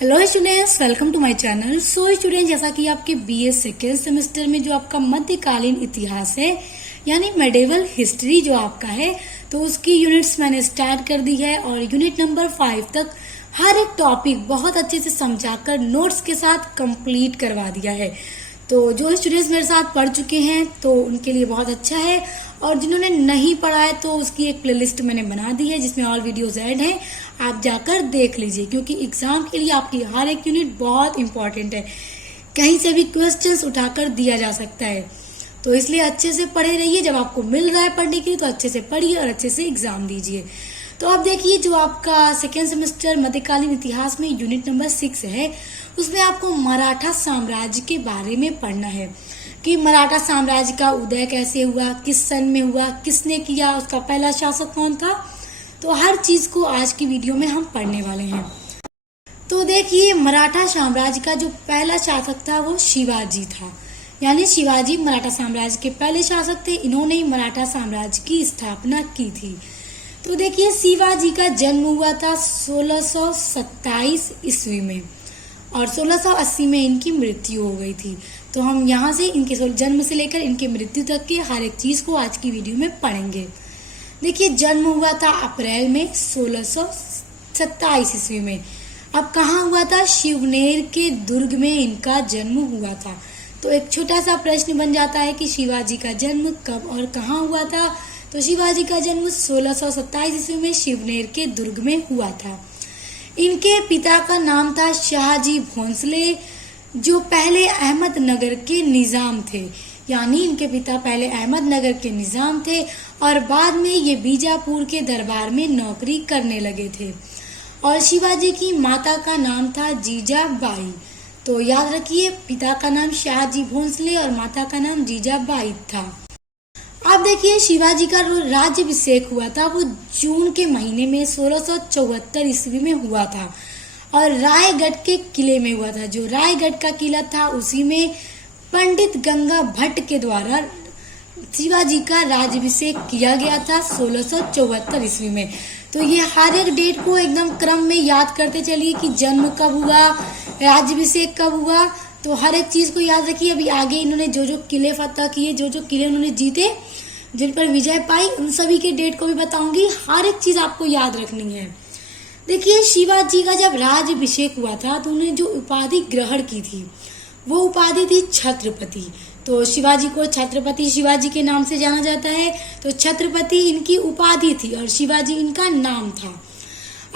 Hello students, welcome to my channel. So student, जैसा कि आपके बीए सेकेंड सेमेस्टर में जो आपका मध्यकालीन इतिहास है यानी मेडिवल हिस्ट्री जो आपका है, तो उसकी यूनिट्स मैंने स्टार्ट कर दी है और यूनिट नंबर 5 तक हर एक टॉपिक बहुत अच्छे से समझाकर नोट्स के साथ कंप्लीट करवा दिया है। तो जो स्टूडेंट्स मेरे साथ पढ़ चुके हैं तो उनके लिए बहुत अच्छा है, और जिन्होंने नहीं पढ़ा है तो उसकी एक प्लेलिस्ट मैंने बना दी है जिसमें ऑल वीडियोस ऐड हैं, आप जाकर देख लीजिए, क्योंकि एग्जाम के लिए आपकी हर एक यूनिट बहुत इंपॉर्टेंट है। कहीं से भी क्वेश्चंस उठाकर दिया जा सकता है, तो इसलिए अच्छे से पढ़े रहिए। जब आपको मिल रहा है पढ़ने के लिए तो अच्छे से पढ़िए और अच्छे से एग्जाम दीजिए। तो आप देखिए, जो आपका सेकेंड सेमेस्टर मध्यकालीन इतिहास में यूनिट नंबर 6 है, उसमें आपको मराठा साम्राज्य के बारे में पढ़ना है कि मराठा साम्राज्य का उदय कैसे हुआ, किस सन में हुआ, किसने किया, उसका पहला शासक कौन था। तो हर चीज को आज की वीडियो में हम पढ़ने वाले हैं। तो देखिए, मराठा साम्राज्य का जो पहला शासक था वो शिवाजी था, यानी शिवाजी मराठा साम्राज्य के पहले शासक थे। इन्होंने ही मराठा साम्राज्य की स्थापना की थी। तो देखिए, शिवाजी का जन्म हुआ था 1627 ईस्वी में और 1680 में इनकी मृत्यु हो गई थी। तो हम यहाँ से इनके जन्म से लेकर इनके मृत्यु तक के हर एक चीज को आज की वीडियो में पढ़ेंगे। देखिए, जन्म हुआ था अप्रैल में 1627 ईस्वी में। अब कहाँ हुआ था? शिवनेर के दुर्ग में इनका जन्म हुआ था। तो एक छोटा सा प्रश्न बन जाता है कि शिवाजी का जन्म कब और कहाँ हुआ था। तो शिवाजी का जन्म 1627 ईस्वी में शिवनेर के दुर्ग में हुआ था। इनके पिता का नाम था शाहजी भोंसले, जो पहले अहमदनगर के निजाम थे, यानी इनके पिता पहले अहमदनगर के निजाम थे और बाद में ये बीजापुर के दरबार में नौकरी करने लगे थे। और शिवाजी की माता का नाम था जीजाबाई। तो याद रखिए, पिता का नाम शाहजी भोंसले और माता का नाम जीजाबाई था। अब देखिए, शिवाजी का राज्याभिषेक हुआ था वो जून के महीने में 1674 ईस्वी में हुआ था और रायगढ़ के किले में हुआ था। जो रायगढ़ का किला था उसी में पंडित गंगा भट्ट के द्वारा शिवाजी का राज्याभिषेक किया गया था 1674 ईस्वी में। तो ये हर एक डेट को एकदम क्रम में याद करते चलिए कि जन्म कब हुआ, राज्याभिषेक कब हुआ। तो हर एक चीज को याद रखिए। अभी आगे इन्होंने जो जो किले फतह किए, जो जो किले उन्होंने जीते, जिन पर विजय पाई, उन सभी के डेट को भी बताऊंगी। हर एक चीज आपको याद रखनी है। देखिए, शिवाजी का जब राज्याभिषेक हुआ था तो उन्हें जो उपाधि ग्रहण की थी वो उपाधि थी छत्रपति। तो शिवाजी को छत्रपति शिवाजी के नाम से जाना जाता है। तो छत्रपति इनकी उपाधि थी और शिवाजी इनका नाम था।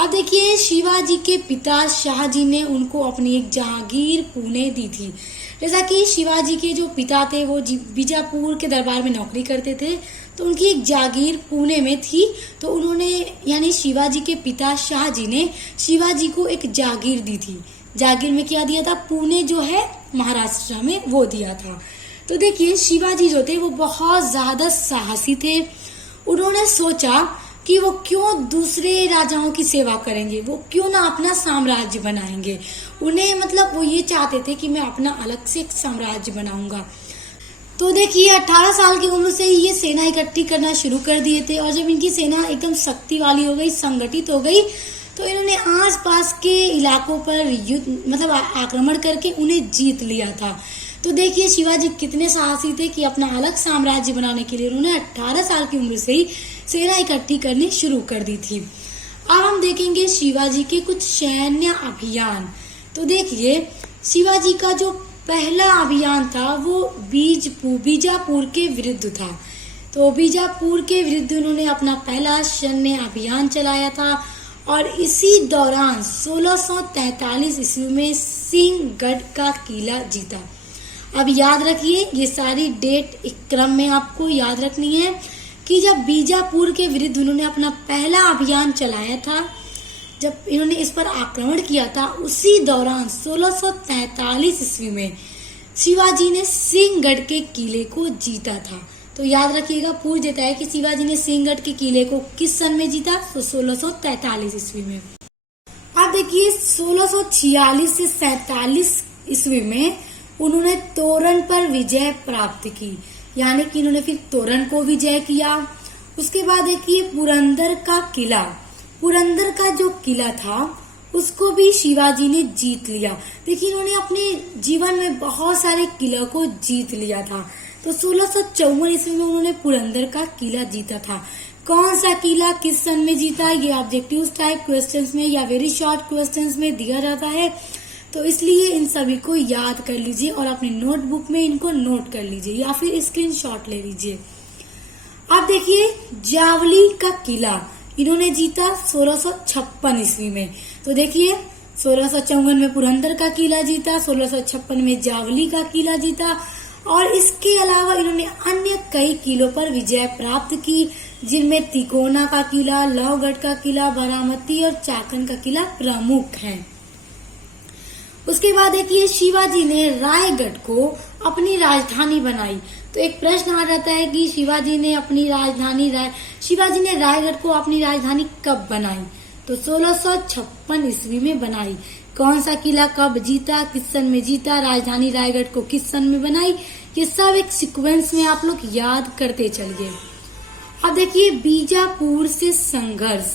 अब देखिए, शिवाजी के पिता शाहजी ने उनको अपनी एक जागीर पुणे दी थी। जैसा कि शिवाजी के जो पिता थे वो बीजापुर के दरबार में नौकरी करते थे, तो उनकी एक जागीर पुणे में थी। तो उन्होंने, यानी शिवाजी के पिता शाहजी ने शिवाजी को एक जागीर दी थी। जागीर में क्या दिया था? पुणे जो है महाराष्ट्र में, वो दिया था। तो देखिए, शिवाजी जो थे वो बहुत ज्यादा साहसी थे। उन्होंने सोचा कि वो क्यों दूसरे राजाओं की सेवा करेंगे, वो क्यों ना अपना साम्राज्य बनाएंगे। उन्हें वो ये चाहते थे कि मैं अपना अलग से एक साम्राज्य बनाऊंगा। तो देखिए, 18 साल की उम्र से ही ये सेना इकट्ठी करना शुरू कर दिए थे और जब इनकी सेना एकदम शक्ति वाली हो गई, संगठित हो गई, तो इन्होंने आसपास के इलाकों पर युद्ध आक्रमण करके उन्हें जीत लिया था। तो देखिए, शिवाजी कितने साहसी थे कि अपना अलग साम्राज्य बनाने के लिए उन्होंने 18 साल की उम्र से ही सेना इकट्ठी करनी शुरू कर दी थी। अब हम देखेंगे शिवाजी के कुछ सैन्य अभियान। तो देखिए, शिवाजी का जो पहला अभियान था वो बीजापुर के विरुद्ध था। तो बीजापुर के विरुद्ध उन्होंने अपना पहला सैन्य अभियान चलाया था और इसी दौरान 1643 ईस्वी में सिंहगढ़ का किला जीता। अब याद रखिए, ये सारी डेट एक क्रम में आपको याद रखनी है कि जब बीजापुर के विरुद्ध उन्होंने अपना पहला अभियान चलाया था, जब इन्होंने इस पर आक्रमण किया था, उसी दौरान 1643 ईस्वी में शिवाजी ने सिंहगढ़ के किले को जीता था। तो याद रखिएगा, पूछ देता है कि शिवाजी ने सिंहगढ़ के किले को किस सन में जीता, तो 1643 ईस्वी में। अब देखिए, 1646 से 47 ईस्वी में उन्होंने तोरण पर विजय प्राप्त की, यानी कि इन्होंने फिर तोरण को विजय किया। उसके बाद देखिए, पुरंदर का जो किला था उसको भी शिवाजी ने जीत लिया। देखिए इन्होंने अपने जीवन में बहुत सारे किलों को जीत लिया था। तो 1654 ईस्वी में उन्होंने पुरंदर का किला जीता था। कौन सा किला किस सन में जीता, ये ऑब्जेक्टिव टाइप क्वेश्चंस में या वेरी शॉर्ट क्वेश्चंस में दिया जाता है, तो इसलिए इन सभी को याद कर लीजिए और अपने नोटबुक में इनको नोट कर लीजिए या फिर स्क्रीनशॉट ले लीजिए। अब देखिए जावली का किला इन्होंने जीता 1656 ईस्वी में। तो देखिए 1654 में पुरंदर का किला जीता, 1656 में जावली का किला जीता और इसके अलावा इन्होंने अन्य कई किलों पर विजय प्राप्त की, जिनमें तिकोना का किला, लवगढ़ का किला, बारामती और चाकन का किला प्रमुख हैं। उसके बाद देखिए शिवाजी ने रायगढ़ को अपनी राजधानी बनाई। तो एक प्रश्न आ जाता है कि शिवाजी ने रायगढ़ को अपनी राजधानी कब बनाई, तो 1656 ईस्वी में बनाई। कौन सा किला कब जीता, किस सन में जीता, राजधानी रायगढ़ को किस सन में बनाई, ये सब एक सीक्वेंस में आप लोग याद करते चलिए। अब देखिए बीजापुर से संघर्ष।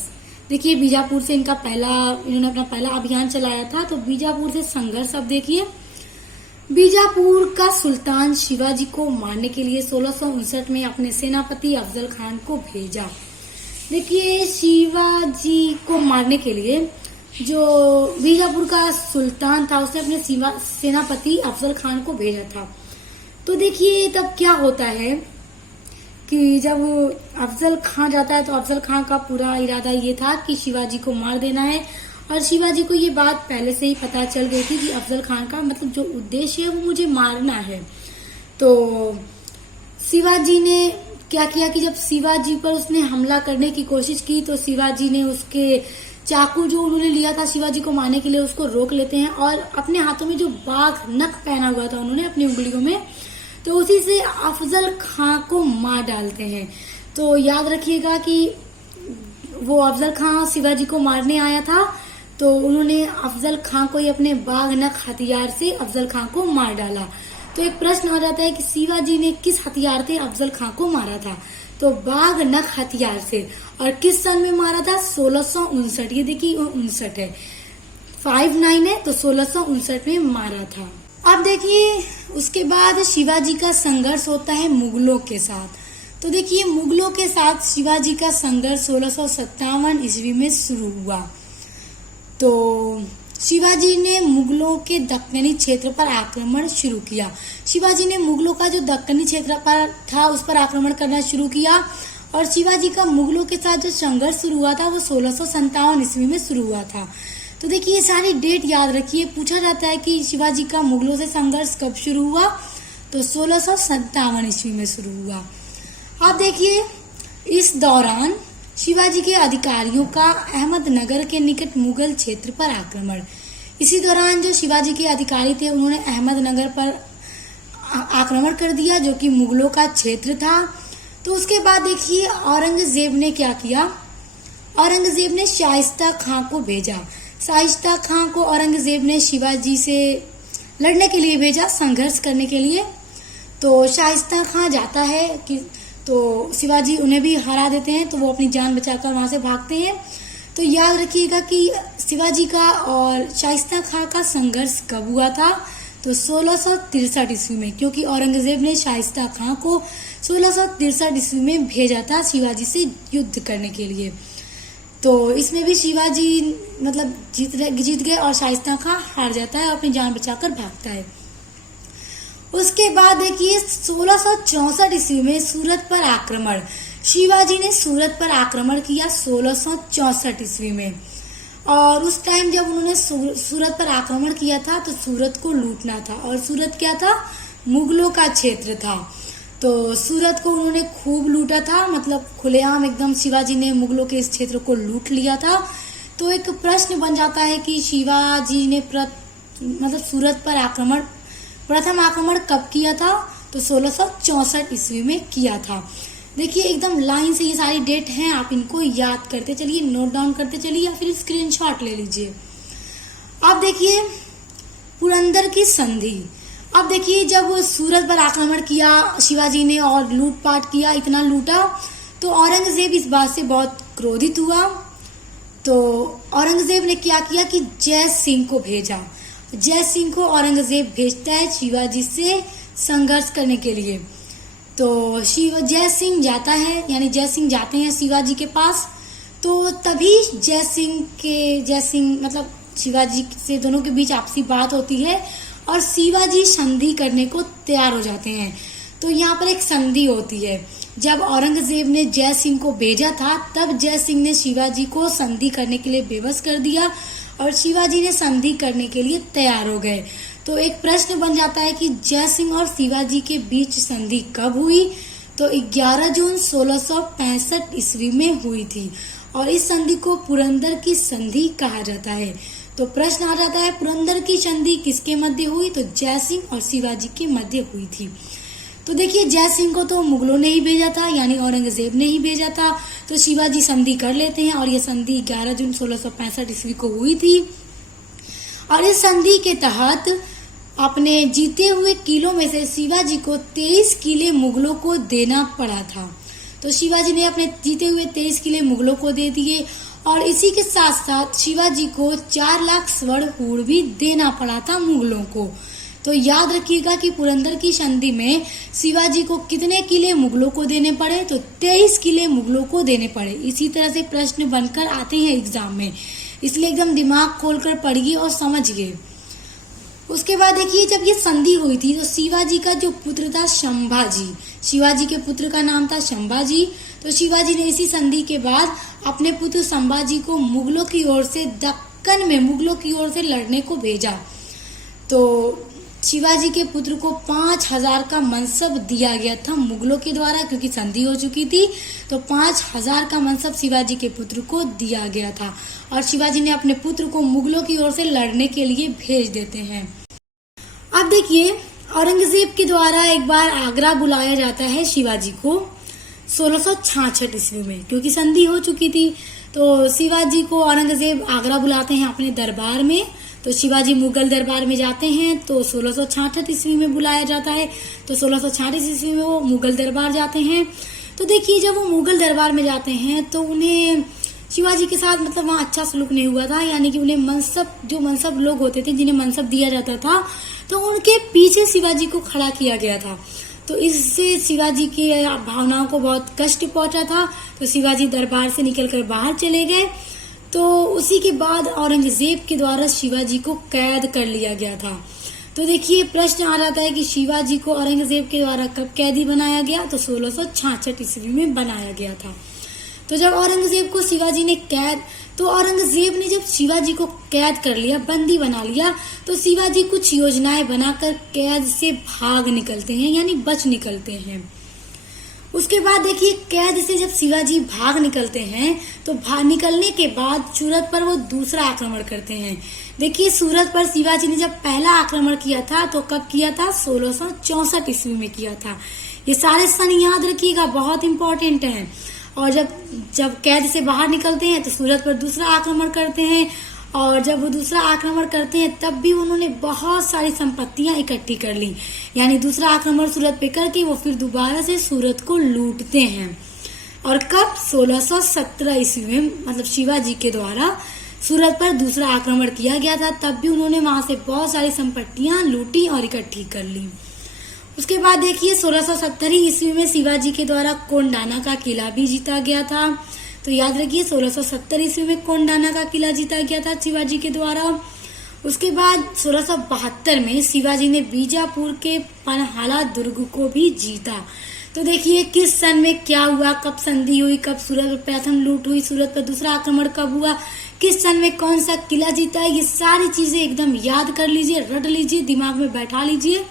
देखिए बीजापुर से इन्होंने अपना पहला अभियान चलाया था। तो बीजापुर से संघर्ष, अब देखिए बीजापुर का सुल्तान शिवाजी को मारने के लिए 1659 में अपने सेनापति अफजल खान को भेजा। देखिए शिवाजी को मारने के लिए जो बीजापुर का सुल्तान था उसने अपने सेनापति अफजल खान को भेजा था। तो देखिए तब क्या होता है कि जब अफजल खान जाता है तो अफजल खान का पूरा इरादा ये था कि शिवाजी को मार देना है और शिवाजी को ये बात पहले से ही पता चल गई थी कि अफजल खान का मतलब जो उद्देश्य है वो मुझे मारना है। तो शिवाजी ने क्या किया कि जब शिवाजी पर उसने हमला करने की कोशिश की तो शिवाजी ने उसके चाकू जो उन्होंने लिया था शिवाजी को मारने के लिए उसको रोक लेते हैं और अपने हाथों में जो बाघ नख पहना हुआ था उन्होंने अपनी उंगलियों में, तो उसी से अफजल खां को मार डालते हैं। तो याद रखिएगा कि वो अफजल खां शिवाजी को मारने आया था तो उन्होंने अफजल खां को ही अपने बाघ नख हथियार से अफजल खां को मार डाला। तो एक प्रश्न आ जाता है कि शिवाजी ने किस हथियार से अफजल खां को मारा था, तो बाघ नख हथियार से। और किस सन में मारा था, 1659। ये देखिए 59 है, 59 है तो 1659 में मारा था। अब देखिए उसके बाद शिवाजी का संघर्ष होता है मुगलों के साथ। तो देखिए मुगलों के साथ शिवाजी का संघर्ष 1657 ईस्वी में शुरू हुआ। तो शिवाजी ने मुगलों के दक्कनी क्षेत्र पर आक्रमण शुरू किया। शिवाजी ने मुगलों का जो दक्कनी क्षेत्र पर था उस पर आक्रमण करना शुरू किया और शिवाजी का मुगलों के साथ जो संघर्ष शुरू हुआ था वो 1657 ईस्वी में शुरू हुआ था। तो देखिए ये सारी डेट याद रखिए। पूछा जाता है कि शिवाजी का मुगलों से संघर्ष कब शुरू हुआ, तो 1657 ईस्वी में शुरू हुआ। अब देखिए इस दौरान शिवाजी के अधिकारियों का अहमदनगर के निकट मुगल क्षेत्र पर आक्रमण। इसी दौरान जो शिवाजी के अधिकारी थे उन्होंने अहमदनगर पर आक्रमण कर दिया जो कि मुगलों का क्षेत्र था। तो उसके बाद देखिए औरंगजेब ने क्या किया, औरंगजेब ने शाइस्ता खां को भेजा। शाइस्ता खां को औरंगजेब ने शिवाजी से लड़ने के लिए भेजा, संघर्ष करने के लिए। तो शाइस्ता खां जाता है कि तो शिवाजी उन्हें भी हरा देते हैं, तो वो अपनी जान बचाकर वहां से भागते हैं। तो याद रखिएगा कि शिवाजी का और शाइस्ता खां का संघर्ष कब हुआ था, तो 1663 ईस्वी में, क्योंकि औरंगजेब ने शाइस्ता खां को 1663 ईस्वी में भेजा था शिवाजी से युद्ध करने के लिए। तो इसमें भी शिवाजी मतलब जीत गए और शाइस्ता खां हार जाता है और अपनी जान बचाकर भागता है। उसके बाद देखिए 1664 ईस्वी में सूरत पर आक्रमण। शिवाजी ने सूरत पर आक्रमण किया 1664 ईस्वी में और उस टाइम जब उन्होंने सूरत पर आक्रमण किया था तो सूरत को लूटना था और सूरत क्या था, मुगलों का क्षेत्र था। तो सूरत को उन्होंने खूब लूटा था, मतलब खुलेआम एकदम शिवाजी ने मुगलों के इस क्षेत्र को लूट लिया था। तो एक प्रश्न बन जाता है कि शिवाजी ने मतलब सूरत पर प्रथम आक्रमण कब किया था, तो 1664 ईस्वी में किया था। देखिए एकदम लाइन से ये सारी डेट हैं, आप इनको याद करते चलिए, नोट डाउन करते चलिए या फिर स्क्रीनशॉट ले लीजिए। अब देखिए पुरंदर की संधि। अब देखिए जब सूरत पर आक्रमण किया शिवाजी ने और लूटपाट किया, इतना लूटा, तो औरंगजेब इस बात से बहुत क्रोधित हुआ। तो औरंगजेब ने क्या किया कि जय सिंह को भेजा। जय सिंह को औरंगजेब भेजता है शिवाजी से संघर्ष करने के लिए। तो जय सिंह जाता है, यानी जय सिंह जाते हैं शिवाजी के पास। तो तभी जय सिंह मतलब शिवाजी से दोनों के बीच आपसी बात होती है और शिवाजी संधि करने को तैयार हो जाते हैं। तो यहाँ पर एक संधि होती है। जब औरंगजेब ने जय सिंह को भेजा था तब जय सिंह ने शिवाजी को संधि करने के लिए बेबस कर दिया और शिवाजी ने संधि करने के लिए तैयार हो गए। तो एक प्रश्न बन जाता है कि जय सिंह और शिवाजी के बीच संधि कब हुई? तो 11 जून 1665 ईस्वी में हुई थी और इस संधि को पुरंदर की संधि कहा जाता है। तो प्रश्न आ जाता है पुरंदर की संधि किसके मध्य हुई? तो जय सिंह और शिवाजी के मध्य हुई थी। तो देखिए जय सिंह को तो मुगलों ने ही भेजा था, यानी औरंगजेब ने ही भेजा था। तो शिवाजी संधि कर लेते हैं और यह संधि 11 जून 1665 ईस्वी को हुई थी। और इस संधि के तहत अपने जीते हुए किलों में से शिवाजी को 23 किले मुगलों को देना पड़ा था। तो शिवाजी ने अपने जीते हुए 23 किले मुगलों को दे दिए और इसी के साथ साथ शिवाजी को 4 लाख स्वर्ण हूड़ भी देना पड़ा था मुगलों को। तो याद रखिएगा कि पुरंदर की संधि में शिवाजी को कितने किले मुगलों को देने पड़े? तो 23 किले मुगलों को देने पड़े। इसी तरह से प्रश्न बनकर आते हैं एग्जाम में, इसलिए एकदम दिमाग खोलकर पढ़िए और समझिए। उसके बाद देखिए जब ये संधि हुई थी तो शिवाजी का जो पुत्र था संभाजी, शिवाजी के पुत्र का नाम था संभाजी। तो शिवाजी ने इसी संधि के बाद अपने पुत्र संभाजी को मुगलों की ओर से दक्कन में मुगलों की ओर से लड़ने को भेजा। तो शिवाजी के पुत्र को 5000 का मनसब दिया गया था मुगलों के द्वारा, क्योंकि संधि हो चुकी थी। तो 5000 का मनसब शिवाजी के पुत्र को दिया गया था और शिवाजी ने अपने पुत्र को मुगलों की ओर से लड़ने के लिए भेज देते हैं। अब देखिए औरंगजेब के द्वारा एक बार आगरा बुलाया जाता है शिवाजी को 1666 ईस्वी में, क्योंकि संधि हो चुकी थी। तो शिवाजी को औरंगजेब आगरा बुलाते हैं अपने दरबार में। तो शिवाजी मुगल दरबार में जाते हैं तो 1666 ईस्वी में बुलाया जाता है। तो 1666 ईस्वी में वो मुगल दरबार जाते हैं। तो देखिए जब वो मुगल दरबार में जाते हैं तो उन्हें शिवाजी के साथ मतलब वहाँ अच्छा सलूक नहीं हुआ था, यानी कि उन्हें मनसब लोग होते थे जिन्हें मनसब दिया जाता था, तो उनके पीछे शिवाजी को खड़ा किया गया था। तो इससे शिवाजी की भावनाओं को बहुत कष्ट पहुंचा था। तो शिवाजी दरबार से निकलकर बाहर चले गए। तो उसी के बाद औरंगजेब के द्वारा शिवाजी को कैद कर लिया गया था। तो देखिए प्रश्न आ रहा है कि शिवाजी को औरंगजेब के द्वारा कब कैदी बनाया गया? तो 1666 ईस्वी में बनाया गया था। तो जब औरंगजेब को शिवाजी ने औरंगजेब ने जब शिवाजी को कैद कर लिया, बंदी बना लिया, तो शिवाजी कुछ योजनाएं बनाकर कैद से भाग निकलते हैं, यानी बच निकलते हैं। उसके बाद देखिए कैद से जब शिवाजी भाग निकलते हैं तो भाग निकलने के बाद सूरत पर वो दूसरा आक्रमण करते हैं। देखिए सूरत पर शिवाजी ने जब पहला आक्रमण किया था तो कब किया था? 1664 ईस्वी में किया था। ये सारे सन याद रखिएगा, बहुत इंपॉर्टेंट है। और जब कैद से बाहर निकलते हैं तो सूरत पर दूसरा आक्रमण करते हैं और जब वो दूसरा आक्रमण करते हैं तब भी उन्होंने बहुत सारी संपत्तियां इकट्ठी कर ली, यानी दूसरा आक्रमण सूरत पे करके वो फिर दोबारा से सूरत को लूटते हैं। और कब? 1617 ईस्वी में, मतलब शिवाजी के द्वारा सूरत पर दूसरा आक्रमण किया गया था, तब भी उन्होंने वहां से बहुत सारी संपत्तियां लूटी और इकट्ठी कर ली। उसके बाद देखिए 1670 ईस्वी में शिवाजी के द्वारा कोंडाना का किला भी जीता गया था। तो याद रखिए 1670 ईस्वी में कोंडाना का किला जीता गया था शिवाजी के द्वारा। उसके बाद 1672 में शिवाजी ने बीजापुर के पनहाला दुर्ग को भी जीता। तो देखिए किस सन में क्या हुआ, कब संधि हुई, कब सूरत पर प्रथम लूट हुई, सूरत पर दूसरा आक्रमण कब हुआ, किस सन में कौन सा किला जीता, ये सारी चीजें एकदम याद कर लीजिए, रट लीजिए, दिमाग में बैठा लीजिए।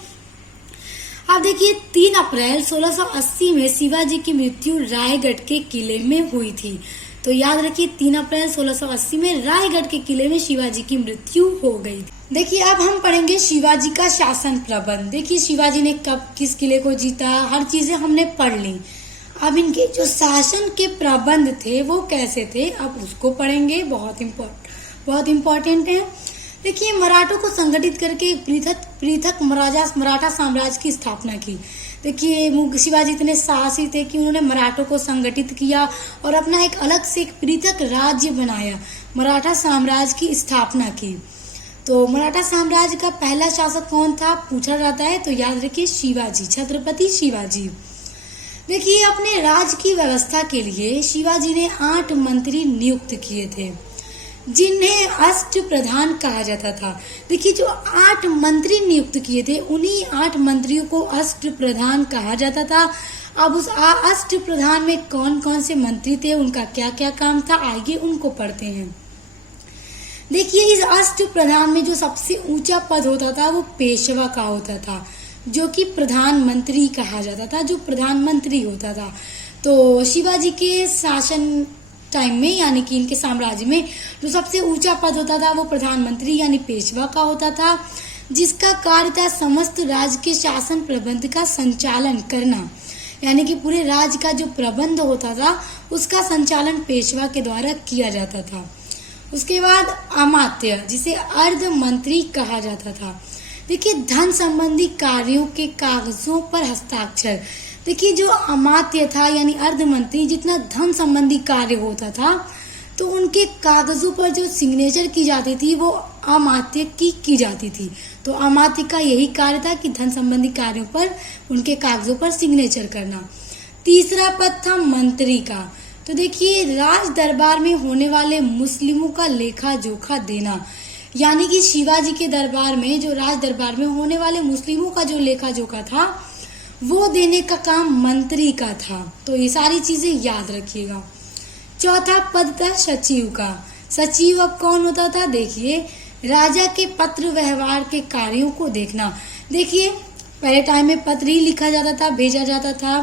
अब देखिए 3 अप्रैल 1680 में शिवाजी की मृत्यु रायगढ़ के किले में हुई थी। तो याद रखिए 3 अप्रैल 1680 में रायगढ़ के किले में शिवाजी की मृत्यु हो गई थी। देखिए अब हम पढ़ेंगे शिवाजी का शासन प्रबंध। देखिए शिवाजी ने कब किस किले को जीता, हर चीजें हमने पढ़ ली। अब इनके जो शासन के प्रबंध थे वो कैसे थे, अब उसको पढ़ेंगे, बहुत इम्पोर्टेंट है। देखिए मराठों को संगठित करके पृथक मराठा साम्राज्य की स्थापना की। देखिए शिवाजी इतने साहसी थे कि उन्होंने मराठों को संगठित किया और अपना एक अलग से एक पृथक राज्य बनाया। मराठा साम्राज्य की स्थापना की। तो मराठा साम्राज्य का पहला शासक कौन था पूछा जाता है, तो याद रखिए शिवाजी, छत्रपति शिवाजी। देखिए अपने राज्य की व्यवस्था के लिए शिवाजी ने 8 मंत्री नियुक्त किए थे, जिन्हें अष्ट प्रधान कहा जाता था। देखिए जो 8 मंत्री नियुक्त किए थे, उन्हीं 8 मंत्रियों को अष्ट प्रधान कहा जाता था। अब उस अष्ट प्रधान में कौन कौन से मंत्री थे, उनका क्या क्या काम था, आइए उनको पढ़ते हैं। देखिए इस अष्ट प्रधान में जो सबसे ऊंचा पद होता था वो पेशवा का होता था, जो कि प्रधानमंत्री कहा जाता था, जो प्रधानमंत्री होता था। तो शिवाजी के शासन टाइम में यानी कि इनके साम्राज्य में जो सबसे ऊंचा पद होता था वो प्रधानमंत्री यानी पेशवा का होता था, जिसका कार्य था समस्त राज्य के शासन प्रबंध का संचालन करना। यानी कि पूरे राज्य का जो प्रबंध होता था उसका संचालन पेशवा के द्वारा किया जाता था। उसके बाद अमात्य, जिसे अर्ध मंत्री कहा जाता था। देखिए धन संबंधी कार्यों के कागजों पर हस्ताक्षर। देखिए जो अमात्य था यानी अर्ध मंत्री, जितना धन संबंधी कार्य होता था तो उनके कागजों पर जो सिग्नेचर की जाती थी वो अमात्य की जाती थी। तो अमात्य का यही कार्य था कि धन संबंधी कार्यों पर उनके कागजों पर सिग्नेचर करना। तीसरा पद था मंत्री का। तो देखिए राज दरबार में होने वाले मुस्लिमों का लेखा जोखा देना, यानी कि शिवाजी के दरबार में जो राज दरबार में होने वाले मुस्लिमों का जो लेखा जोखा था वो देने का काम मंत्री का था। तो ये सारी चीजें याद रखिएगा। चौथा पद था सचिव का। सचिव अब कौन होता था, देखिए राजा के पत्र व्यवहार के कार्यों को देखना। देखिए पहले टाइम में पत्र ही लिखा जाता था, भेजा जाता था।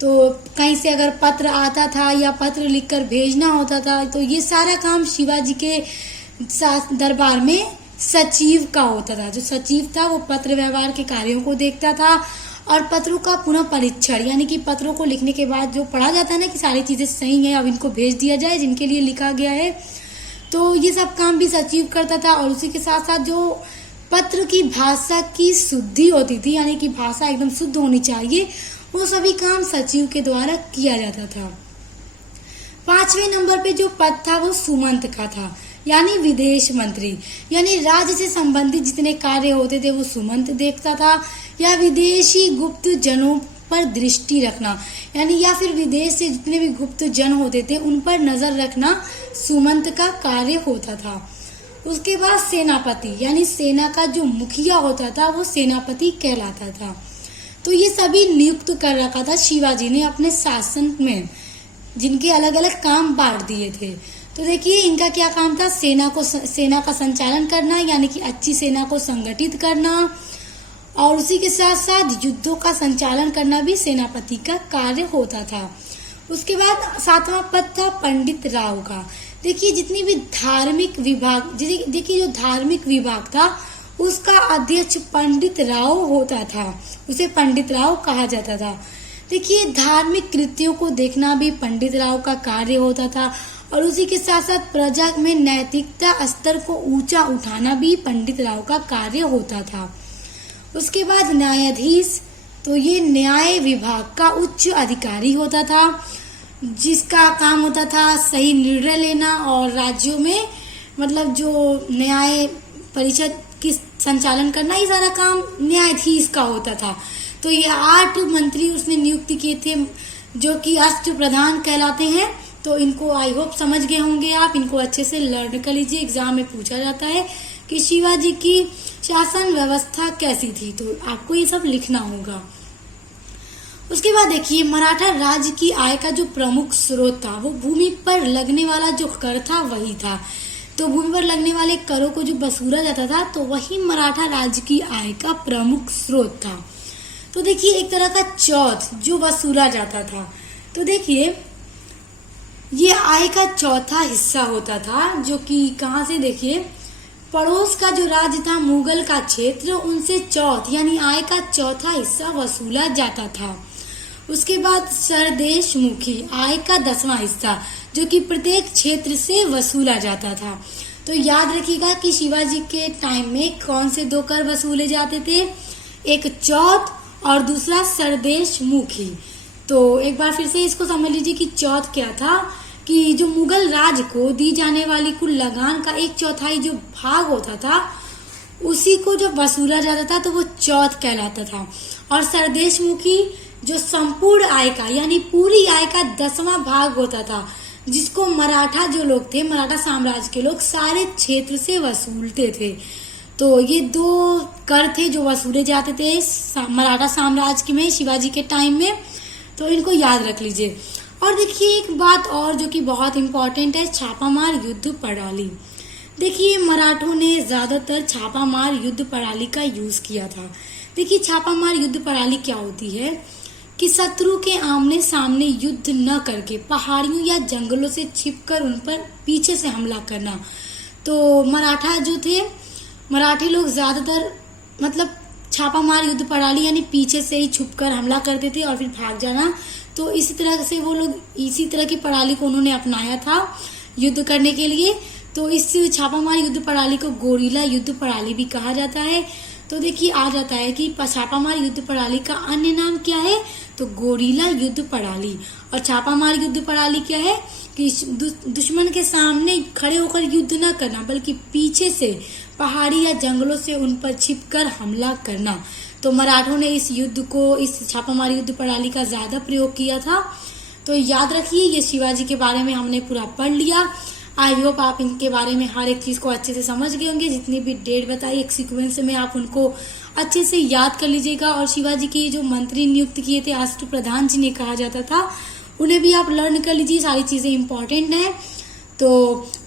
तो कहीं से अगर पत्र आता था या पत्र लिखकर भेजना होता था तो ये सारा काम शिवाजी के दरबार में सचिव का होता था। जो सचिव था वो पत्र व्यवहार के कार्यों को देखता था और पत्रों का पुनः परीक्षण, यानी कि पत्रों को लिखने के बाद जो पढ़ा जाता है ना कि सारी चीजें सही हैं, अब इनको भेज दिया जाए जिनके लिए लिखा गया है, तो ये सब काम भी सचिव करता था। और उसी के साथ साथ जो पत्र की भाषा की शुद्धि होती थी, यानी कि भाषा एकदम शुद्ध होनी चाहिए, वो सभी काम सचिव के द्वारा किया जाता था। 5वें नंबर पे जो पद था वो सुमंत का था, यानी विदेश मंत्री। यानी राज्य से संबंधित जितने कार्य होते थे वो सुमंत देखता था, या विदेशी गुप्त जनों पर दृष्टि रखना, यानी या फिर विदेश से जितने भी गुप्त जन होते थे उन पर नजर रखना सुमंत का कार्य होता था। उसके बाद सेनापति, यानी सेना का जो मुखिया होता था वो सेनापति कहलाता था। तो ये सभी नियुक्त कर रखा था शिवाजी ने अपने शासन में, जिनके अलग अलग काम बांट दिए थे। तो देखिए इनका क्या काम था, सेना का संचालन करना, यानी कि अच्छी सेना को संगठित करना, और उसी के साथ साथ युद्धों का संचालन करना भी सेनापति का कार्य होता था। उसके बाद 7वां पद था पंडित राव का। देखिए जितनी भी धार्मिक विभाग, देखिए जो धार्मिक विभाग था उसका अध्यक्ष पंडित राव होता था, उसे पंडित राव कहा जाता था। देखिए धार्मिक कृत्यों को देखना भी पंडित राव का कार्य होता था, और उसी के साथ साथ प्रजा में नैतिकता स्तर को ऊंचा उठाना भी पंडित राव का कार्य होता था। उसके बाद न्यायाधीश, तो ये न्याय विभाग का उच्च अधिकारी होता था, जिसका काम होता था सही निर्णय लेना और राज्यों में मतलब जो न्याय परिषद की संचालन करना, ये सारा काम न्यायाधीश का होता था। तो ये 8 मंत्री उसने नियुक्त किए थे जो कि अष्ट प्रधान कहलाते हैं। तो इनको आई होप समझ गए होंगे आप, इनको अच्छे से लर्न कर लीजिए, एग्जाम में पूछा जाता है कि शिवाजी की शासन व्यवस्था कैसी थी, तो आपको ये सब लिखना होगा। उसके बाद देखिए मराठा राज्य की आय का जो प्रमुख स्रोत था वो भूमि पर लगने वाला जो कर था वही था। तो भूमि पर लगने वाले करों को जो वसूला जाता था तो वही मराठा राज्य की आय का प्रमुख स्रोत था। तो देखिए एक तरह का चौथ जो वसूला जाता था, तो देखिए ये आय का चौथा हिस्सा होता था, जो कि कहाँ से, देखिए पड़ोस का जो राज्य था मुगल का क्षेत्र, उनसे चौथ यानी आय का चौथा हिस्सा वसूला जाता था। उसके बाद सरदेश मुखी आय का 10वां हिस्सा जो कि प्रत्येक क्षेत्र से वसूला जाता था। तो याद रखिएगा कि शिवाजी के टाइम में कौन से 2 कर वसूले जाते थे, एक चौथ और दूसरा सरदेश मुखी। तो एक बार फिर से इसको समझ लीजिए कि चौथ क्या था, कि जो मुगल राज को दी जाने वाली कुल लगान का 1/4 जो भाग होता था उसी को जब वसूला जाता था तो वो चौथ कहलाता था। और सरदेशमुखी जो संपूर्ण आय का यानी पूरी आय का 10वां भाग होता था, जिसको मराठा जो लोग थे, मराठा साम्राज्य के लोग सारे क्षेत्र से वसूलते थे। तो ये 2 कर थे जो वसूले जाते थे मराठा साम्राज्य में शिवाजी के टाइम में, तो इनको याद रख लीजिए। और देखिए एक बात और जो कि बहुत इम्पोर्टेंट है, छापामार युद्ध प्रणाली। देखिए मराठों ने ज्यादातर छापामार युद्ध प्रणाली का यूज किया था। देखिए छापामार युद्ध प्रणाली क्या होती है कि शत्रु के आमने सामने युद्ध न करके पहाड़ियों या जंगलों से छिपकर उन पर पीछे से हमला करना। तो मराठा जो थे, मराठी लोग ज्यादातर मतलब छापामार युद्ध प्रणाली यानी पीछे से ही छुपकर हमला करते थे और फिर भाग जाना। तो इसी तरह से वो लोग इसी तरह की प्रणाली को उन्होंने अपनाया था युद्ध करने के लिए। तो इस छापामार युद्ध प्रणाली को गोरिल्ला युद्ध प्रणाली भी कहा जाता है। तो देखिए आ जाता है कि छापामार युद्ध प्रणाली का अन्य नाम क्या है, तो गोरिल्ला युद्ध प्रणाली। और छापामार युद्ध प्रणाली क्या है कि दुश्मन के सामने खड़े होकर युद्ध न करना बल्कि पीछे से पहाड़ी या जंगलों से उन पर छिपकर हमला करना। तो मराठों ने इस युद्ध को, इस छापामार युद्ध प्रणाली का ज्यादा प्रयोग किया था। तो याद रखिए ये शिवाजी के बारे में हमने पूरा पढ़ लिया। आई होप आप इनके बारे में हर एक चीज को अच्छे से समझ गए होंगे। जितनी भी डेट बताई एक सीक्वेंस में आप उनको अच्छे से याद कर लीजिएगा। और शिवाजी के जो मंत्री नियुक्त किए थे अष्ट प्रधान जी ने कहा जाता था, उन्हें भी आप लर्न कर लीजिए। सारी चीजें इंपॉर्टेंट हैं। तो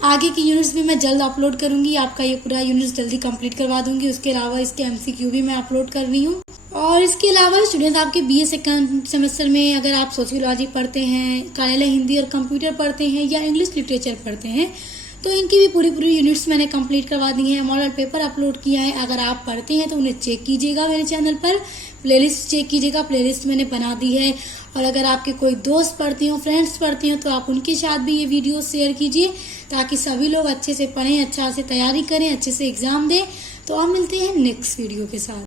आगे की यूनिट्स भी मैं जल्द अपलोड करूंगी, आपका ये पूरा यूनिट्स जल्दी कंप्लीट करवा दूंगी। उसके अलावा इसके MCQ भी मैं अपलोड कर रही हूँ। और इसके अलावा स्टूडेंट आपके BA सेकंड सेमेस्टर में अगर आप सोशियोलॉजी पढ़ते हैं, कार्यालय हिंदी और कंप्यूटर पढ़ते हैं या इंग्लिश लिटरेचर पढ़ते हैं, तो इनकी भी पूरी यूनिट्स मैंने कंप्लीट करवा दी है। मॉडल पेपर अपलोड किया है। अगर आप पढ़ते हैं तो उन्हें चेक कीजिएगा। मेरे चैनल पर प्लेलिस्ट चेक कीजिएगा, प्लेलिस्ट मैंने बना दी है। और अगर आपके कोई दोस्त पढ़ते हो, फ्रेंड्स पढ़ते हैं, तो आप उनके साथ भी ये वीडियो शेयर कीजिए ताकि सभी लोग अच्छे से पढ़ें, अच्छा से तैयारी करें, अच्छे से एग्जाम दें। तो आप मिलते हैं नेक्स्ट वीडियो के साथ।